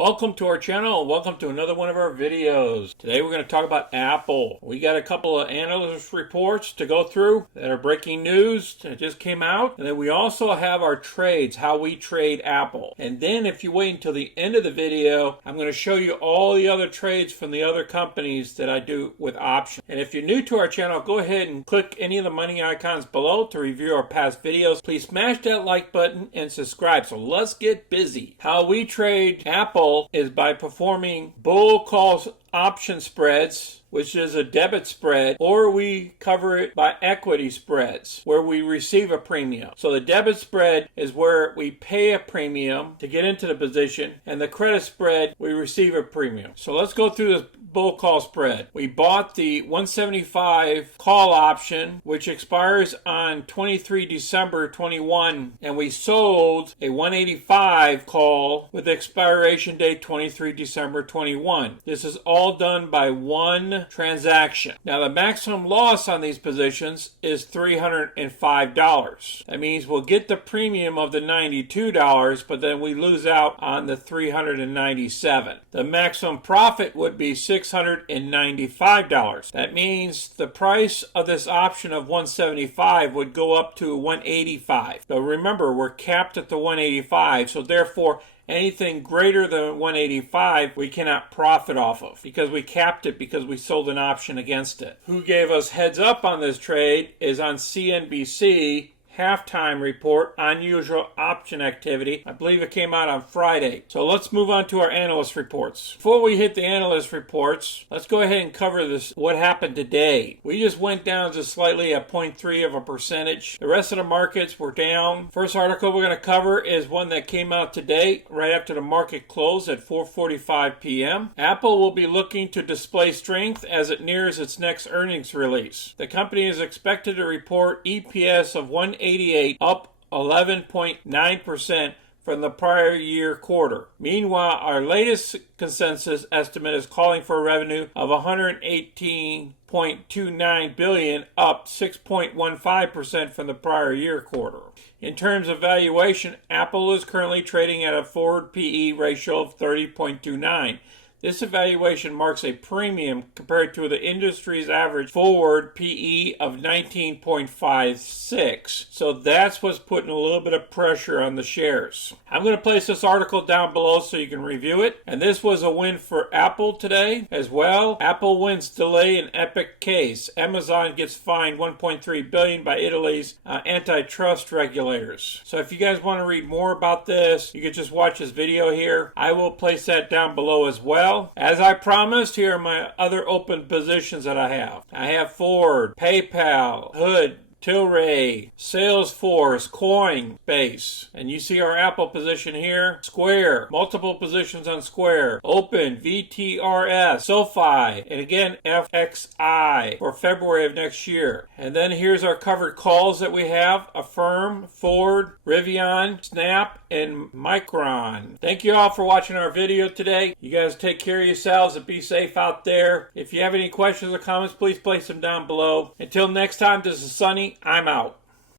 Welcome to our channel. Welcome to another one of our videos. Today we're going to talk about Apple. We got a couple of analyst reports to go through that are breaking news that just came out. And then we also have our trades, how we trade Apple. And then if you wait until the end of the video, I'm going to show you all the other trades from the other companies that I do with options. And if you're new to our channel, go ahead and click any of the money icons below to review our past videos. Please smash that like button and subscribe. So let's get busy. How we trade Apple is by performing bull call option spreads, which is a debit spread, or we cover it by equity spreads, where we receive a premium. So the debit spread is where we pay a premium to get into the position, and the credit spread, we receive a premium. So let's go through this bull call spread. We bought the 175 call option, which expires on 23 December 21, and we sold a 185 call with expiration date 23 December 21. This is all done by one transaction. Now the maximum loss on these positions is $305. That means we'll get the premium of the $92, but then we lose out on the $397. The maximum profit would be $695. That means the price of this option of 175 would go up to 185. So remember, we're capped at the 185, so therefore anything greater than 185 we cannot profit off of because we capped it because we sold an option against it. Who gave us heads up on this trade is on CNBC. Halftime report, unusual option activity. I believe it came out on Friday. So let's move on to our analyst reports. Before we hit the analyst reports, let's go ahead and cover this. What happened today? We just went down just slightly at 0.3%. The rest of the markets were down. First article we're going to cover is one that came out today, right after the market closed at 4:45 p.m. Apple will be looking to display strength as it nears its next earnings release. The company is expected to report EPS of 188, up 11.9% from the prior year quarter. Meanwhile, our latest consensus estimate is calling for a revenue of $118.29 billion, up 6.15% from the prior year quarter. In terms of valuation, Apple is currently trading at a forward PE ratio of 30.29. This evaluation marks a premium compared to the industry's average forward PE of 19.56. So that's what's putting a little bit of pressure on the shares. I'm going to place this article down below so you can review it. And this was a win for Apple today as well. Apple wins delay in Epic case. Amazon gets fined $1.3 billion by Italy's antitrust regulators. So if you guys want to read more about this, you can just watch this video here. I will place that down below as well. As I promised, here are my other open positions that I have. I have Ford, PayPal, Hood, Tilray, Salesforce, Coinbase, and you see our Apple position here. Square, multiple positions on Square, Open, VTRS, SoFi, and again FXI for February of next year. And then here's our covered calls that we have: Affirm, Ford, Rivian, Snap, and Micron. Thank you all for watching our video today. You guys take care of yourselves and be safe out there. If you have any questions or comments, please place them down below. Until next time, this is Sunny. I'm out.